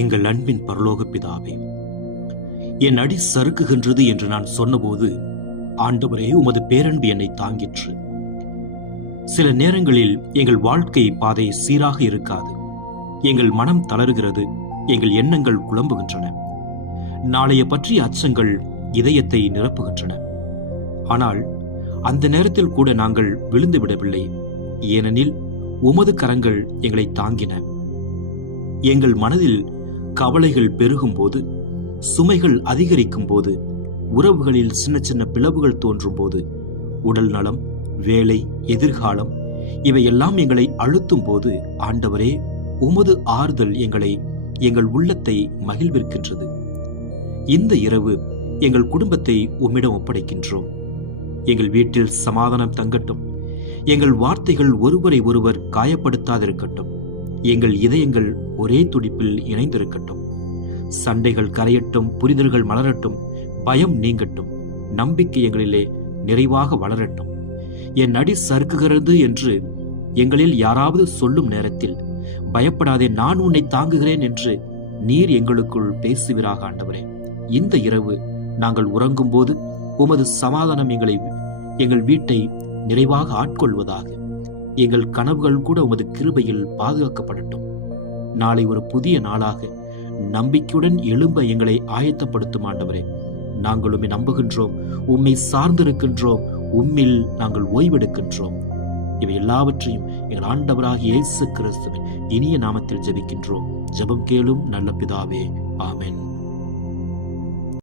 எங்கள் அன்பின் பரலோக பிதாவே, என் அடி சறுக்குகின்றது என்று நான் சொன்னபோது, ஆண்டவரே, உமது பேரன்பு என்னை தாங்கிற்று. சில நேரங்களில் எங்கள் வாழ்க்கை பாதை சீராக இருக்காது. எங்கள் மனம் தளறுகிறது, எங்கள் எண்ணங்கள் குழம்புகின்றன. நாளைய பற்றிய அச்சங்கள் இதயத்தை நிரப்புகின்றன. ஆனால் அந்த நேரத்தில் கூட நாங்கள் விழுந்து விடவில்லை, ஏனெனில் உமது கரங்கள் எங்களை தாங்கின. எங்கள் மனதில் கவலைகள் பெருகும் போது, சுமைகள் அதிகரிக்கும் போது, உறவுகளில் சின்ன சின்ன பிளவுகள் தோன்றும் போது, உடல் நலம், வேலை, எதிர்காலம் இவையெல்லாம் எங்களை அழுத்தும் போது, ஆண்டவரே, உமது ஆறுதல் எங்கள் உள்ளத்தை மகிழ்விக்கின்றது. இந்த இரவு எங்கள் குடும்பத்தை உம்மிடம் ஒப்படைக்கின்றோம். எங்கள் வீட்டில் சமாதானம் தங்கட்டும். எங்கள் வார்த்தைகள் ஒருவரை ஒருவர் காயப்படுத்தாதிருக்கட்டும். எங்கள் இதயங்கள் ஒரே துடிப்பில் இணைந்திருக்கட்டும். சண்டைகள் கரையட்டும், புரிதல்கள் மலரட்டும், பயம் நீங்கட்டும், நம்பிக்கை எங்களிலே நிறைவாக வளரட்டும். என் அடி சறுக்குகிறது என்று எங்களில் யாராவது சொல்லும் நேரத்தில், பயப்படாதே, நான் உன்னை தாங்குகிறேன் என்று நீர் எங்களுக்குள் பேசுவீராக. ஆண்டவரே, இந்த இரவு நாங்கள் உறங்கும் போது உமது சமாதானம் எங்கள் வீட்டை நிறைவாக ஆட்கொள்வதாக. எங்கள் கனவுகள் கூட உமது கிருபையில் பாதுகாக்கப்படட்டும். நாளை ஒரு புதிய நாளாக நம்பிக்கையுடன் எழும்ப எங்களை ஆயத்தப்படுத்தும். ஆண்டவரே, நாங்கள் உம்மை நம்புகின்றோம், உம்மை சார்ந்திருக்கின்றோம், உம்மில் நாங்கள் ஓய்வெடுக்கின்றோம். இவை எல்லாவற்றையும் எங்கள் ஆண்டவராகிய இயேசு கிறிஸ்துவின் இனிய நாமத்தில் ஜெபிக்கின்றோம். ஜெபம் கேளும் நல்ல பிதாவே. ஆமென்.